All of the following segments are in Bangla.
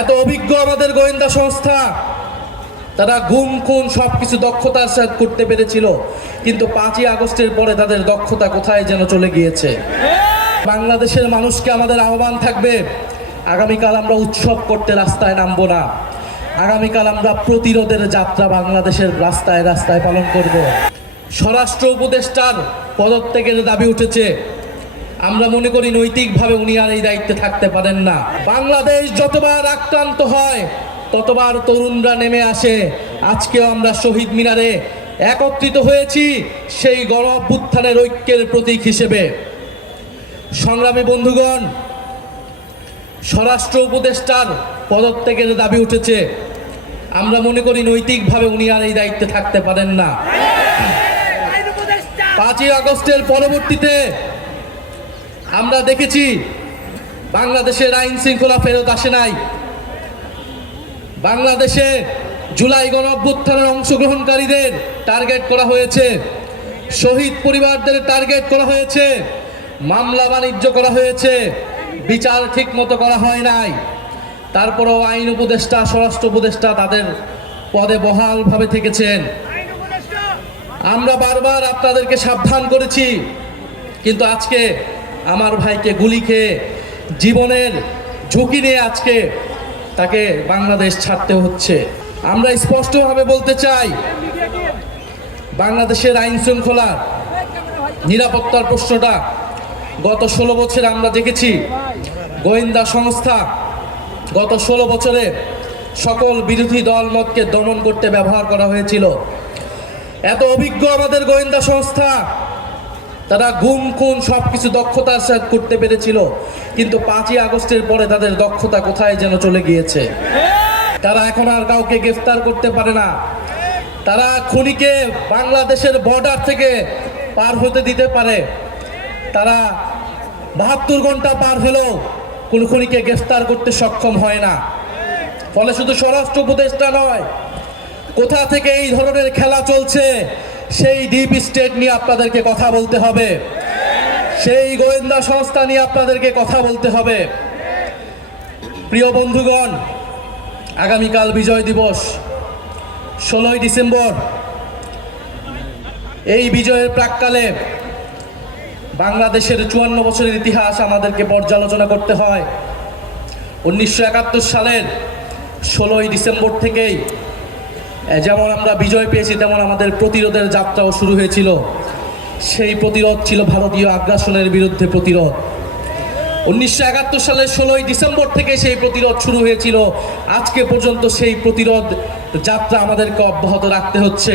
এত অভিজ্ঞ আমাদের গোয়েন্দা সংস্থা, তারা গুম খুন সবকিছু দক্ষতার সাথে করতে পেরেছিল, কিন্তু 5ই আগস্টের পরে তাদের দক্ষতা কোথায় যেন চলে গিয়েছে। বাংলাদেশের মানুষকে আমাদের আহ্বান থাকবে, আগামীকাল আমরা উৎসব করতে রাস্তায় নামবো না। আগামীকাল আমরা প্রতিরোধের যাত্রা বাংলাদেশের রাস্তায় রাস্তায় পালন করব। স্বরাষ্ট্র উপদেষ্টার পদত্যাগের দাবি উঠেছে। আমরা মনে করি নৈতিকভাবে উনি আর এই দায়িত্বে থাকতে পারেন না। বাংলাদেশ যতবার আক্রান্ত হয় ততবার তরুণরা নেমে আসে। আজকেও আমরা শহীদ মিনারে একত্রিত হয়েছি সেই গণ অভ্যুত্থানের ঐক্যের প্রতীক হিসেবে। সংগ্রামী বন্ধুগণ, স্বরাষ্ট্র উপদেষ্টার পদত্যাগের দাবি উঠেছে। আমরা মনে করি নৈতিকভাবে উনি আর এই দায়িত্বে থাকতে পারেন না। 5ই আগস্টের পরবর্তীতে আমরা দেখেছি বাংলাদেশের আইন শৃঙ্খলা ফেরত আসে নাই। বাংলাদেশে জুলাই গণ অভ্যুত্থানের অংশগ্রহণকারীদের টার্গেট করা হয়েছে, শহীদ পরিবারদের টার্গেট করা হয়েছে, মামলা বাণিজ্য করা হয়েছে, বিচার ঠিক মতো করা হয় নাই। তারপরেও আইন উপদেষ্টা, স্বরাষ্ট্র উপদেষ্টা তাদের পদে বহালভাবে থেকেছেন। আমরা বারবার আপনাদেরকে সাবধান করেছি, কিন্তু আজকে আমার ভাইকে গুলি খেয়ে জীবনের ঝুঁকি নিয়ে আজকে তাকে বাংলাদেশ ছাড়তে হচ্ছে। আমরা স্পষ্টভাবে বলতে চাই, বাংলাদেশের আইন শৃঙ্খলা নিরাপত্তার প্রশ্নটা গত 16 বছরে আমরা দেখেছি গোয়েন্দা সংস্থা গত 16 বছরে সকল বিরোধী দল মতকে দমন করতে ব্যবহার করা হয়েছিল। এত অভিজ্ঞ আমাদের গোয়েন্দা সংস্থা, তারা গুম খুন সবকিছু দক্ষতার সাথে করতে পেরেছিল, কিন্তু 5ই আগস্টের পরে তাদের দক্ষতা কোথায় যেন চলে গিয়েছে। তারা এখন আর কাউকে গ্রেফতার করতে পারে না। তারা খুনিকে বাংলাদেশের বর্ডার থেকে পার হতে দিতে পারে। তারা 72 ঘন্টা পার হলেও কোন খুনিকে গ্রেফতার করতে সক্ষম হয় না। ফলে শুধু স্বরাষ্ট্র উপদেষ্টা নয়, কোথা থেকে এই ধরনের খেলা চলছে সেই ডিপ স্টেট নিয়ে আপনাদেরকে কথা বলতে হবে, সেই গোয়েন্দা সংস্থা নিয়ে আপনাদেরকে কথা বলতে হবে। প্রিয় বন্ধুগণ, আগামীকাল বিজয় দিবস 16ই ডিসেম্বর। এই বিজয়ের প্রাক্কালে বাংলাদেশের 54 বছরের ইতিহাস আমাদেরকে পর্যালোচনা করতে হয়। 1971 সালের 16ই ডিসেম্বর থেকেই যেমন আমরা বিজয় পেয়েছি, তেমন আমাদের প্রতিরোধের যাত্রাও শুরু হয়েছিল। সেই প্রতিরোধ ছিল ভারতীয় আগ্রাসনের বিরুদ্ধে প্রতিরোধ। 1971 সালের 16ই ডিসেম্বর থেকে সেই প্রতিরোধ শুরু হয়েছিল। আজকে পর্যন্ত সেই প্রতিরোধ যাত্রা আমাদেরকে অব্যাহত রাখতে হচ্ছে।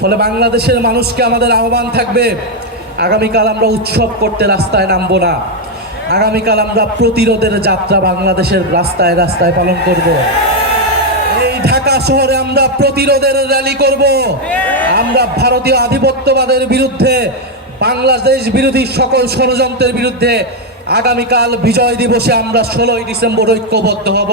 ফলে বাংলাদেশের মানুষকে আমাদের আহ্বান থাকবে, আগামীকাল আমরা উৎসব করতে রাস্তায় নামবো না। আগামীকাল আমরা প্রতিরোধের যাত্রা বাংলাদেশের রাস্তায় রাস্তায় পালন করব। এই ঢাকা শহরে আমরা প্রতিরোধের র্যালি করব। আমরা ভারতীয় আধিপত্যবাদের বিরুদ্ধে, বাংলাদেশ বিরোধী সকল ষড়যন্ত্রের বিরুদ্ধে আগামীকাল বিজয় দিবসে আমরা 16ই ডিসেম্বর ঐক্যবদ্ধ হব।